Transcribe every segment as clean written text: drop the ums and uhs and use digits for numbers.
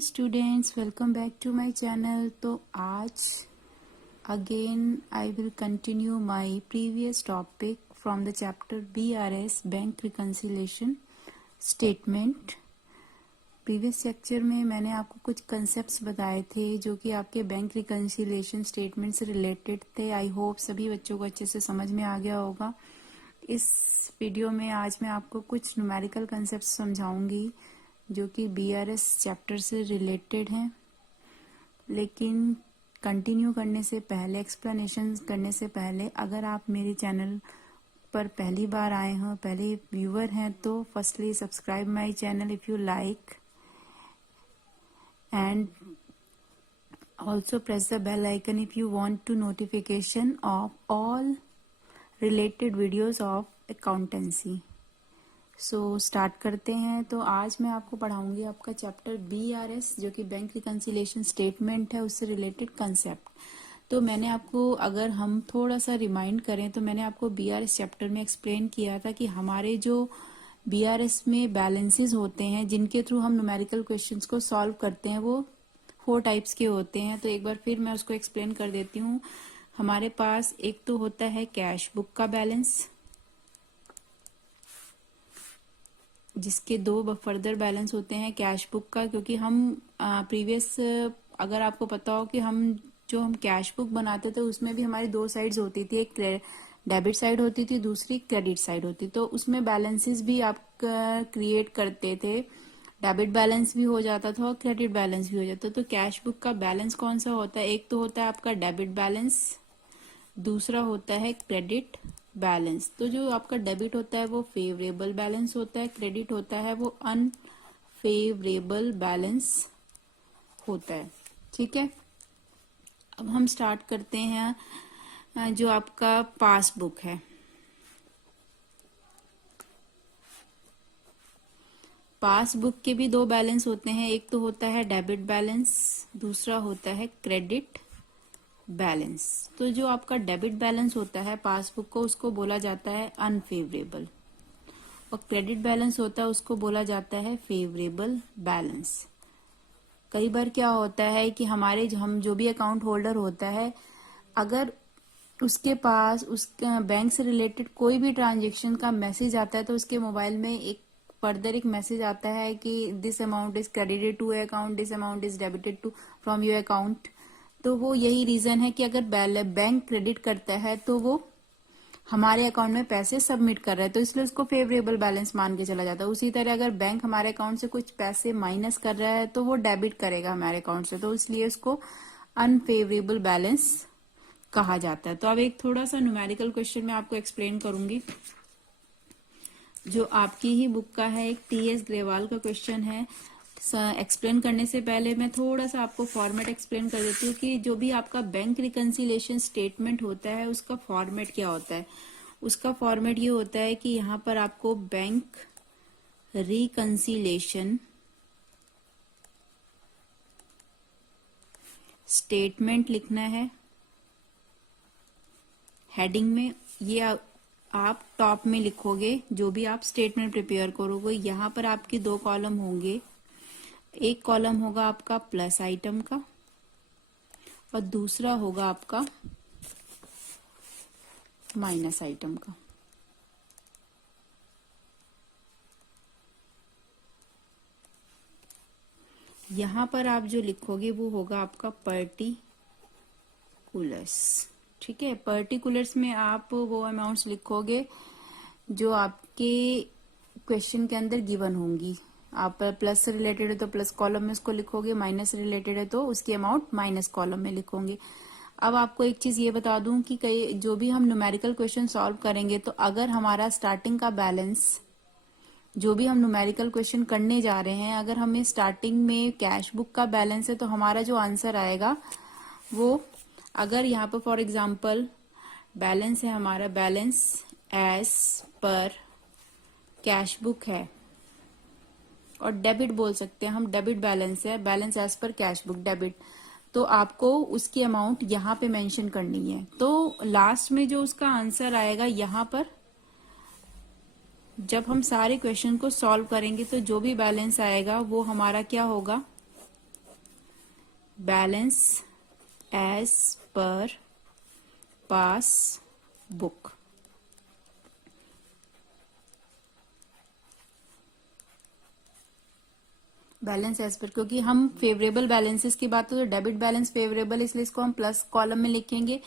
Dear students, welcome back to my channel. तो आज again I will continue my previous topic from the chapter BRS bank reconciliation statement. Previous lecture में मैंने आपको कुछ concepts बताए थे जो कि आपके बैंक रिकंसिलिएशन स्टेटमेंट से रिलेटेड थे। आई होप सभी बच्चों को अच्छे से समझ में आ गया होगा। इस वीडियो में आज मैं आपको कुछ न्यूमेरिकल कंसेप्ट्स समझाऊंगी जो कि बीआरएस चैप्टर से रिलेटेड हैं। लेकिन कंटिन्यू करने से पहले, एक्सप्लेनेशन करने से पहले, अगर आप मेरे चैनल पर पहली बार आए हो, पहले व्यूअर हैं, तो firstly subscribe my channel if you like and also press the bell icon if you want to notification of all related videos of accountancy. Start करते हैं। तो आज मैं आपको पढ़ाऊंगी आपका चैप्टर बीआरएस जो कि बैंक रिकंसिलिएशन स्टेटमेंट है, उससे रिलेटेड कंसेप्ट। तो मैंने आपको, अगर हम थोड़ा सा रिमाइंड करें, तो मैंने आपको बीआरएस चैप्टर में एक्सप्लेन किया था कि हमारे जो बीआरएस में बैलेंसेस होते हैं जिनके थ्रू हम न्यूमेरिकल क्वेश्चंस को सॉल्व करते हैं, वो 4 टाइप्स के होते हैं। तो एक बार फिर मैं उसको एक्सप्लेन कर देती हूँ। हमारे पास एक तो होता है कैश बुक का बैलेंस, जिसके 2 फर्दर बैलेंस होते हैं कैश बुक का, क्योंकि हम प्रीवियस, अगर आपको पता हो कि हम कैश बुक बनाते थे उसमें भी हमारी 2 साइड्स होती थी, एक डेबिट साइड होती थी, दूसरी क्रेडिट साइड होती। तो उसमें बैलेंसेस भी आप क्रिएट करते थे, डेबिट बैलेंस भी हो जाता था और क्रेडिट बैलेंस भी हो जाता था। तो कैश बुक का बैलेंस कौन सा होता है? एक तो होता है आपका डेबिट बैलेंस, दूसरा होता है क्रेडिट बैलेंस। तो जो आपका डेबिट होता है वो फेवरेबल बैलेंस होता है, क्रेडिट होता है वो अनफेवरेबल बैलेंस होता है। ठीक है, अब हम स्टार्ट करते हैं। जो आपका पासबुक है, पासबुक के भी 2 बैलेंस होते हैं। एक तो होता है डेबिट बैलेंस, दूसरा होता है क्रेडिट बैलेंस। तो जो आपका डेबिट बैलेंस होता है पासबुक को, उसको बोला जाता है अनफेवरेबल, और क्रेडिट बैलेंस होता है उसको बोला जाता है फेवरेबल बैलेंस। कई बार क्या होता है कि हमारे हम जो भी अकाउंट होल्डर होता है, अगर उसके पास उसके बैंक से रिलेटेड कोई भी ट्रांजेक्शन का मैसेज आता है, तो उसके मोबाइल में एक फर्दर एक मैसेज आता है कि this amount is credited to your account, this amount is debited to from your account. तो वो यही रीजन है कि अगर बैंक क्रेडिट करता है तो वो हमारे अकाउंट में पैसे सबमिट कर रहा है, तो इसलिए उसको फेवरेबल बैलेंस मान के चला जाता है। उसी तरह अगर बैंक हमारे अकाउंट से कुछ पैसे माइनस कर रहा है तो वो डेबिट करेगा हमारे अकाउंट से, तो इसलिए उसको अनफेवरेबल बैलेंस कहा जाता है। तो अब एक थोड़ा सा न्यूमेरिकल क्वेश्चन मैं आपको एक्सप्लेन करूंगी, जो आपकी ही बुक का है, एक टीएस ग्रेवाल का क्वेश्चन है। एक्सप्लेन करने से पहले मैं थोड़ा सा आपको फॉर्मेट एक्सप्लेन कर देती हूँ कि जो भी आपका बैंक रिकंसिलिएशन स्टेटमेंट होता है उसका फॉर्मेट क्या होता है। उसका फॉर्मेट ये होता है कि यहाँ पर आपको बैंक रिकंसिलिएशन स्टेटमेंट लिखना है हेडिंग में। ये आप टॉप में लिखोगे जो भी आप स्टेटमेंट प्रिपेयर करोगे। यहाँ पर आपके 2 कॉलम होंगे, एक कॉलम होगा आपका प्लस आइटम का और दूसरा होगा आपका माइनस आइटम का। यहां पर आप जो लिखोगे वो होगा आपका पर्टिकुलर्स। ठीक है, पर्टिकुलर्स में आप वो अमाउंट्स लिखोगे जो आपके क्वेश्चन के अंदर गिवन होंगी। आप प्लस से रिलेटेड है तो प्लस कॉलम में उसको लिखोगे, माइनस से रिलेटेड है तो उसकी अमाउंट माइनस कॉलम में लिखोगे। अब आपको एक चीज ये बता दूं कि कई जो भी हम न्यूमेरिकल क्वेश्चन सॉल्व करेंगे, तो अगर हमारा स्टार्टिंग का बैलेंस, जो भी हम न्यूमेरिकल क्वेश्चन करने जा रहे हैं, अगर हमें स्टार्टिंग में कैश बुक का बैलेंस है, तो हमारा जो आंसर आएगा वो, अगर यहाँ पर फॉर एग्जाम्पल बैलेंस है हमारा, balance as per cash book है, और डेबिट बोल सकते हैं हम, डेबिट बैलेंस है, balance as per cash book debit, तो आपको उसकी अमाउंट यहाँ पे मेंशन करनी है। तो लास्ट में जो उसका आंसर आएगा यहाँ पर, जब हम सारे क्वेश्चन को सॉल्व करेंगे, तो जो भी बैलेंस आएगा वो हमारा क्या होगा, balance as per pass book. Balance as पर, क्योंकि हम फेवरेबल बैलेंसेस की बात तो डेबिट बैलेंस फेवरेबल, इसलिए इसको हम प्लस कॉलम में लिखेंगे।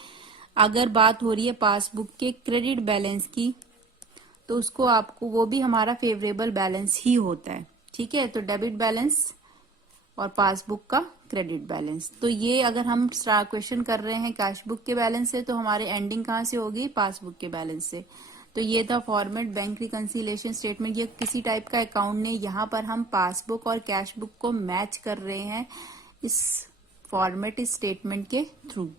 अगर बात हो रही है पासबुक के क्रेडिट बैलेंस की, तो उसको आपको वो भी हमारा फेवरेबल बैलेंस ही होता है। ठीक है, तो डेबिट बैलेंस और पासबुक का क्रेडिट बैलेंस। तो ये अगर हम क्वेश्चन कर रहे हैं कैश बुक के बैलेंस से, तो हमारे एंडिंग कहाँ से होगी, पासबुक के बैलेंस से। तो ये था फॉर्मेट बैंक रिकंसिलिएशन स्टेटमेंट। ये किसी टाइप का अकाउंट नहीं, यहाँ पर हम पासबुक और कैश बुक को मैच कर रहे हैं इस फॉर्मेट स्टेटमेंट के थ्रू।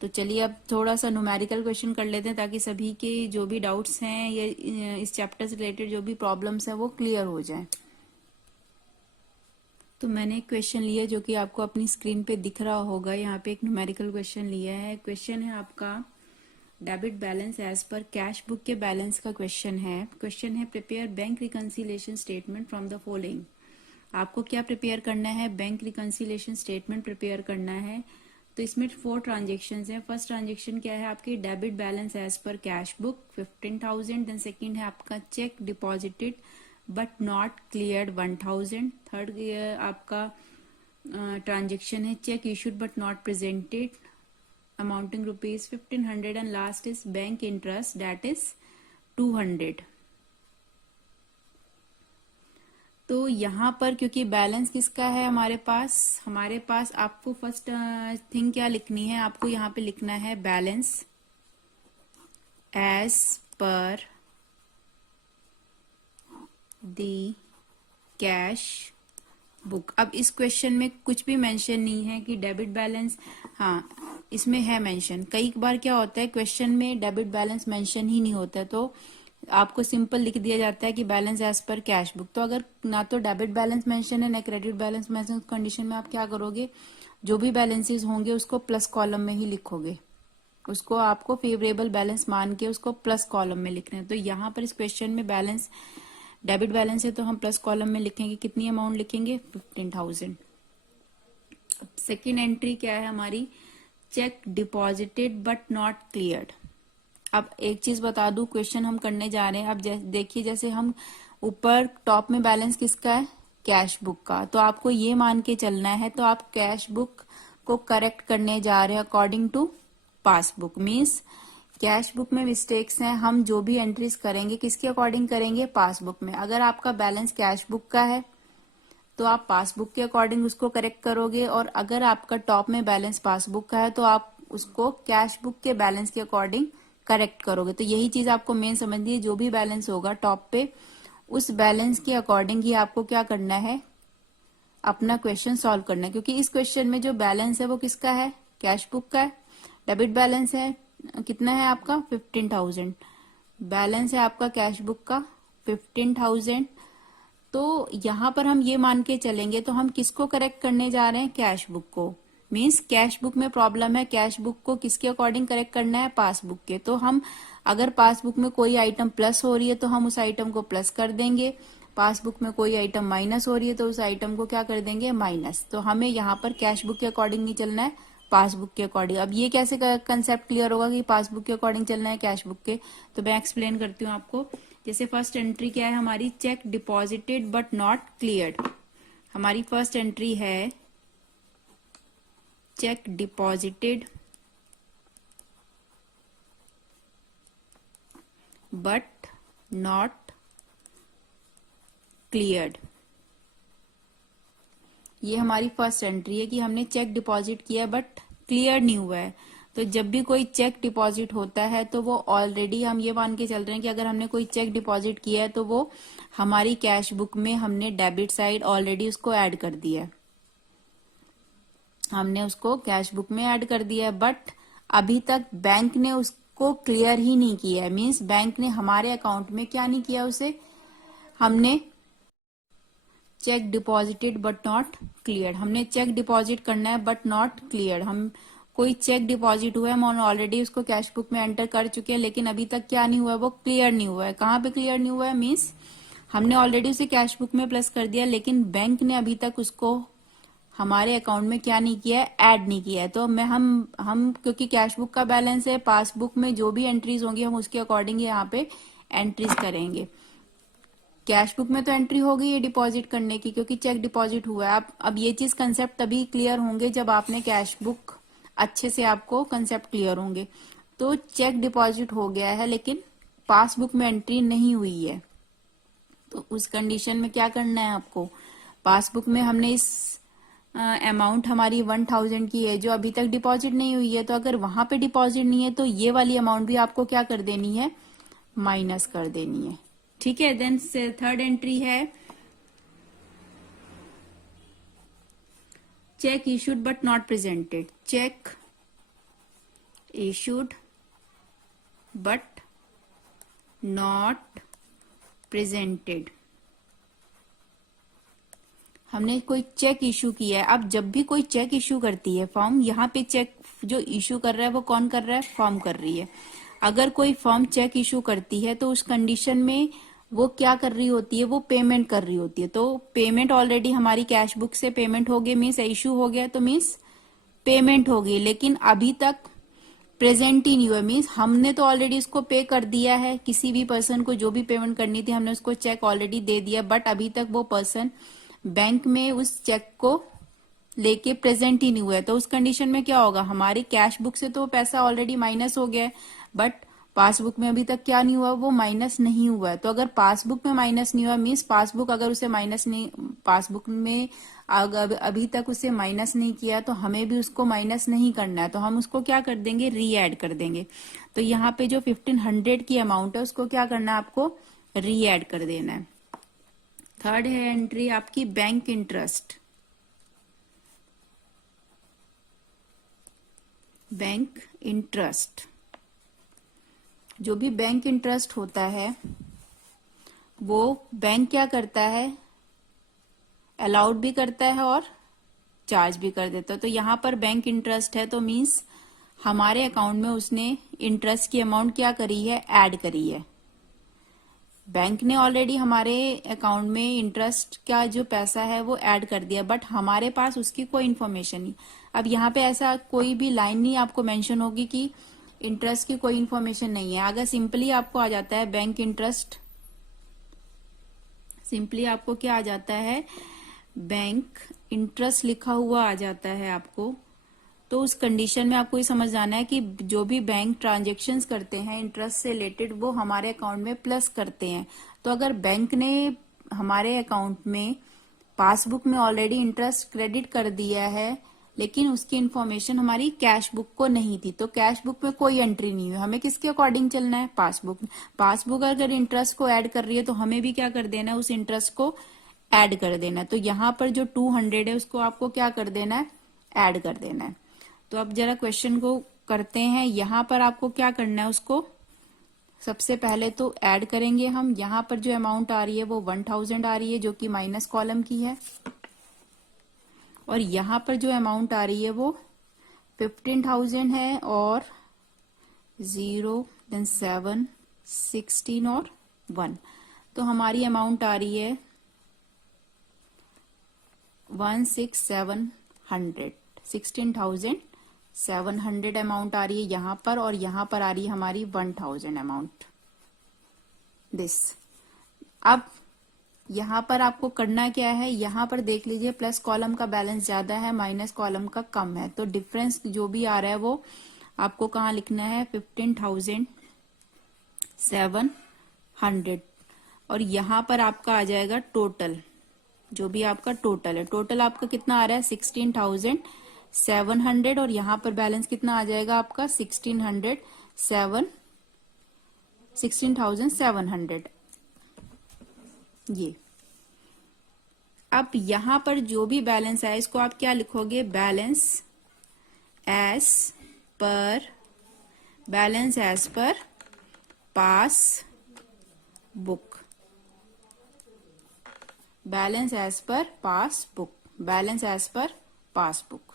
तो चलिए अब थोड़ा सा न्यूमेरिकल क्वेश्चन कर लेते हैं, ताकि सभी के जो भी डाउट्स हैं या इस चैप्टर से रिलेटेड जो भी प्रॉब्लम्स हैं वो क्लियर हो जाए। तो मैंने एक क्वेश्चन लिया जो कि आपको अपनी स्क्रीन पे दिख रहा होगा। यहाँ पे एक न्यूमेरिकल क्वेश्चन लिया है। क्वेश्चन है आपका debit balance as per cash book के बैलेंस का क्वेश्चन है। क्वेश्चन है prepare bank reconciliation statement from the following. आपको क्या प्रिपेयर करना है, बैंक रिकंसिलिएशन स्टेटमेंट प्रिपेयर करना है। तो इसमें 4 ट्रांजेक्शन है। फर्स्ट ट्रांजेक्शन क्या है आपकी, debit balance as per cash book 15,000। Then second है आपका cheque deposited but not cleared 1,000। Third आपका ट्रांजेक्शन है cheque issued but not presented amounting rupees 1,500। And last is bank interest that is 200। तो यहाँ पर क्योंकि बैलेंस किसका है हमारे पास आपको फर्स्ट थिंग क्या लिखनी है, आपको यहाँ पे लिखना है बैलेंस एज पर दी कैश बुक। अब इस क्वेश्चन में कुछ भी मेंशन नहीं है कि डेबिट बैलेंस, हाँ इसमें है मेंशन। कई बार क्या होता है क्वेश्चन में डेबिट बैलेंस मेंशन ही नहीं होता, तो आपको सिंपल लिख दिया जाता है कि balance as per cash book. तो अगर ना तो डेबिट बैलेंस मेंशन है ना क्रेडिट बैलेंस मेंशन, उस कंडीशन में आप क्या करोगे, जो भी बैलेंसेस होंगे उसको प्लस कॉलम में ही लिखोगे। उसको आपको फेवरेबल बैलेंस मान के उसको प्लस कॉलम में लिखना है। तो यहाँ पर इस क्वेश्चन में बैलेंस डेबिट बैलेंस है तो हम प्लस कॉलम में लिखेंगे। कितनी अमाउंट लिखेंगे, 15,000। सेकेंड एंट्री क्या है हमारी, check deposited but not cleared. अब एक चीज बता दूं, क्वेश्चन हम करने जा रहे हैं। अब देखिए जैसे हम ऊपर टॉप में बैलेंस किसका है, कैश बुक का, तो आपको ये मान के चलना है। तो आप कैश बुक को करेक्ट करने जा रहे हैं according to passbook. Means cash book में मिस्टेक्स हैं, हम जो भी एंट्रीज करेंगे किसके अकॉर्डिंग करेंगे, पासबुक में। अगर आपका बैलेंस कैश बुक का है तो आप पासबुक के अकॉर्डिंग उसको करेक्ट करोगे, और अगर आपका टॉप में बैलेंस पासबुक का है तो आप उसको कैश बुक के बैलेंस के अकॉर्डिंग करेक्ट करोगे। तो यही चीज आपको मेन समझनी है, जो भी बैलेंस होगा टॉप पे उस बैलेंस के अकॉर्डिंग ही आपको क्या करना है, अपना क्वेश्चन सॉल्व करना है। क्योंकि इस क्वेश्चन में जो बैलेंस है वो किसका है, कैश बुक का है। डेबिट बैलेंस है कितना है आपका, 15,000। बैलेंस है आपका कैश बुक का 15,000। तो यहाँ पर हम ये मान के चलेंगे, तो हम किसको करेक्ट करने जा रहे हैं, कैश बुक को। मीन्स कैश बुक में प्रॉब्लम है, कैश बुक को किसके अकॉर्डिंग करेक्ट करना है, पासबुक के। तो हम अगर पासबुक में कोई आइटम प्लस हो रही है तो हम उस आइटम को प्लस कर देंगे, पासबुक में कोई आइटम माइनस हो रही है तो उस आइटम को क्या कर देंगे, माइनस। तो हमें यहाँ पर कैश बुक के अकॉर्डिंग नहीं चलना है, पासबुक के अकॉर्डिंग। अब ये कैसे कंसेप्ट क्लियर होगा कि पासबुक के अकॉर्डिंग चलना है कैश बुक के, तो मैं एक्सप्लेन करती हूँ आपको। जैसे फर्स्ट एंट्री क्या है हमारी, check deposited but not cleared. हमारी फर्स्ट एंट्री है check deposited but not cleared. ये हमारी फर्स्ट एंट्री है कि हमने चेक डिपॉजिट किया बट क्लियर नहीं हुआ है। तो जब भी कोई चेक डिपॉजिट होता है तो वो ऑलरेडी हम ये मान के चल रहे हैं कि अगर हमने कोई चेक डिपॉजिट किया है तो वो हमारी कैश बुक में हमने डेबिट साइड ऑलरेडी उसको ऐड कर दिया है, हमने उसको कैश बुक में ऐड कर दिया है। बट अभी तक बैंक ने उसको क्लियर ही नहीं किया है। मीन्स बैंक ने हमारे अकाउंट में क्या नहीं किया, उसे हमने check deposited but not clear. हमने चेक डिपॉजिट करना है बट नॉट क्लियर। हम कोई चेक डिपॉजिट हुआ है, हम ऑलरेडी उसको कैश बुक में एंटर कर चुके हैं, लेकिन अभी तक क्या नहीं हुआ है, वो क्लियर नहीं हुआ है। कहाँ पे क्लियर नहीं हुआ है, मीन्स हमने ऑलरेडी उसे कैश बुक में प्लस कर दिया, लेकिन बैंक ने अभी तक उसको हमारे अकाउंट में क्या नहीं किया है, ऐड नहीं किया है। तो मैं हम क्योंकि कैश बुक का बैलेंस है, पासबुक में जो भी एंट्रीज होंगी हम उसके अकॉर्डिंग यहाँ पे एंट्रीज करेंगे। कैश बुक में तो एंट्री हो गई है डिपॉजिट करने की, क्योंकि चेक डिपॉजिट हुआ है। आप अब ये चीज कंसेप्ट तभी क्लियर होंगे जब आपने कैश बुक अच्छे से, आपको कंसेप्ट क्लियर होंगे। तो चेक डिपॉजिट हो गया है लेकिन पासबुक में एंट्री नहीं हुई है, तो उस कंडीशन में क्या करना है आपको, पासबुक में हमने इस अमाउंट हमारी 1000 की है जो अभी तक डिपॉजिट नहीं हुई है, तो अगर वहां पे डिपॉजिट नहीं है तो ये वाली अमाउंट भी आपको क्या कर देनी है, माइनस कर देनी है। ठीक है। देन थर्ड एंट्री है cheque issued but not presented. Check issued but not presented. हमने कोई चेक इशू किया है। अब जब भी कोई चेक इशू करती है फर्म, यहाँ पे चेक जो इशू कर रहा है वो कौन कर रहा है, फर्म कर रही है। अगर कोई फर्म चेक इशू करती है तो उस कंडीशन में वो क्या कर रही होती है, वो पेमेंट कर रही होती है। तो पेमेंट ऑलरेडी हमारी कैश बुक से पेमेंट हो गई, मीन्स इशू हो गया तो मीन्स पेमेंट हो गई, लेकिन अभी तक प्रेजेंट ही नहीं हुआ। मीन्स हमने तो ऑलरेडी उसको पे कर दिया है, किसी भी पर्सन को जो भी पेमेंट करनी थी हमने उसको चेक ऑलरेडी दे दिया, बट अभी तक वो पर्सन बैंक में उस चेक को लेके प्रेजेंट ही नहीं हुआ है। तो उस कंडीशन में क्या होगा, हमारी कैश बुक से तो पैसा ऑलरेडी माइनस हो गया है, बट पासबुक में अभी तक क्या नहीं हुआ, वो माइनस नहीं हुआ है। तो अगर पासबुक में माइनस नहीं हुआ मीन्स पासबुक अगर उसे माइनस नहीं, पासबुक में अगर अभी तक उसे माइनस नहीं किया तो हमें भी उसको माइनस नहीं करना है, तो हम उसको क्या कर देंगे, री एड कर देंगे। तो यहाँ पे जो 1500 की अमाउंट है उसको क्या करना है, आपको री एड कर देना है। थर्ड है एंट्री आपकी बैंक इंटरेस्ट। बैंक इंटरेस्ट, जो भी बैंक इंटरेस्ट होता है वो बैंक क्या करता है, अलाउड भी करता है और चार्ज भी कर देता है। तो यहाँ पर बैंक इंटरेस्ट है तो मीन्स हमारे अकाउंट में उसने इंटरेस्ट की अमाउंट क्या करी है, ऐड करी है। बैंक ने ऑलरेडी हमारे अकाउंट में इंटरेस्ट का जो पैसा है वो ऐड कर दिया, बट हमारे पास उसकी कोई इन्फॉर्मेशन नहीं। अब यहाँ पे ऐसा कोई भी लाइन नहीं आपको मेंशन होगी कि इंटरेस्ट की कोई इन्फॉर्मेशन नहीं है। अगर सिंपली आपको आ जाता है बैंक इंटरेस्ट, सिंपली आपको क्या आ जाता है, बैंक इंटरेस्ट लिखा हुआ आ जाता है आपको, तो उस कंडीशन में आपको ये समझ आना है कि जो भी बैंक ट्रांजेक्शन्स करते हैं इंटरेस्ट से रिलेटेड वो हमारे अकाउंट में प्लस करते हैं। तो अगर बैंक ने हमारे अकाउंट में पासबुक में ऑलरेडी इंटरेस्ट क्रेडिट कर दिया है लेकिन उसकी इन्फॉर्मेशन हमारी कैश बुक को नहीं थी, तो कैश बुक में कोई एंट्री नहीं हुई। हमें किसके अकॉर्डिंग चलना है, पासबुक। पासबुक अगर इंटरेस्ट को ऐड कर रही है तो हमें भी क्या कर देना है, उस इंटरेस्ट को ऐड कर देना है। तो यहाँ पर जो 200 है उसको आपको क्या कर देना है, ऐड कर देना है। तो अब जरा क्वेश्चन को करते हैं। यहाँ पर आपको क्या करना है, उसको सबसे पहले तो ऐड करेंगे हम। यहाँ पर जो अमाउंट आ रही है वो 1000 आ रही है जो कि माइनस कॉलम की है, और यहाँ पर जो अमाउंट आ रही है वो 15,000 है, और 0 देन 7 16 और 1, तो हमारी अमाउंट आ रही है 16,700 16,700 अमाउंट आ रही है यहाँ पर, और यहाँ पर आ रही है हमारी 1000 अमाउंट दिस। अब यहाँ पर आपको करना क्या है, यहाँ पर देख लीजिए प्लस कॉलम का बैलेंस ज्यादा है, माइनस कॉलम का कम है, तो डिफरेंस जो भी आ रहा है वो आपको कहाँ लिखना है, 15,700, और यहाँ पर आपका आ जाएगा टोटल, जो भी आपका टोटल है, टोटल आपका कितना आ रहा है 16,700, और यहाँ पर बैलेंस कितना आ जाएगा आपका 16,700 ये। अब यहाँ पर जो भी बैलेंस है इसको आप क्या लिखोगे, balance as per pass book, balance as per passbook, balance as per passbook.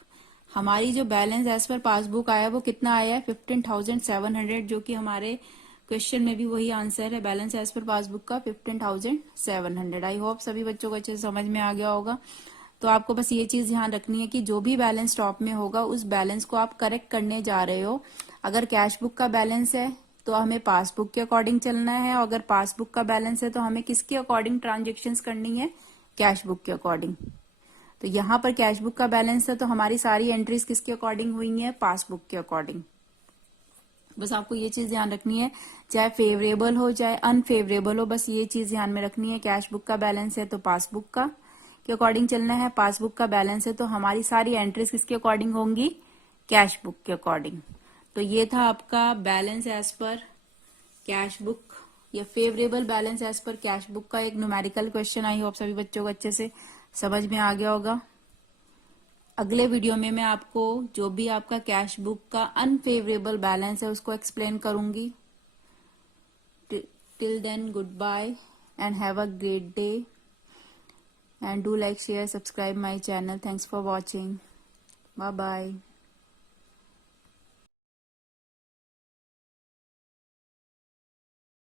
हमारी जो बैलेंस एज पर पासबुक आया वो कितना आया है 15,700, जो कि हमारे क्वेश्चन में भी वही आंसर है, बैलेंस एज पर पासबुक का 15,700। आई होप सभी बच्चों को अच्छे से समझ में आ गया होगा। तो आपको बस ये चीज ध्यान रखनी है कि जो भी बैलेंस टॉप में होगा उस बैलेंस को आप करेक्ट करने जा रहे हो। अगर कैश बुक का बैलेंस है तो हमें पासबुक के अकॉर्डिंग चलना है, और अगर पासबुक का बैलेंस है तो हमें किसके अकॉर्डिंग ट्रांजेक्शन्स करनी है, कैश बुक के अकॉर्डिंग। तो यहाँ पर कैश बुक का बैलेंस है तो हमारी सारी एंट्रीज किसके अकॉर्डिंग हुई है, पासबुक के अकॉर्डिंग। बस आपको ये चीज ध्यान रखनी है, चाहे फेवरेबल हो चाहे अनफेवरेबल हो, बस ये चीज ध्यान में रखनी है। कैश बुक का बैलेंस है तो पासबुक का के अकॉर्डिंग चलना है, पासबुक का बैलेंस है तो हमारी सारी एंट्रीज किसके अकॉर्डिंग होंगी, कैश बुक के अकॉर्डिंग। तो ये था आपका balance as per cash book या favourable balance as per cash book का एक न्यूमेरिकल क्वेश्चन। आई होप सभी बच्चों को अच्छे से समझ में आ गया होगा। अगले वीडियो में मैं आपको जो भी आपका कैश बुक का अनफेवरेबल बैलेंस है उसको एक्सप्लेन करूंगी। Till then goodbye and have a great day, and do like, share, subscribe my channel. Thanks for watching. Bye bye.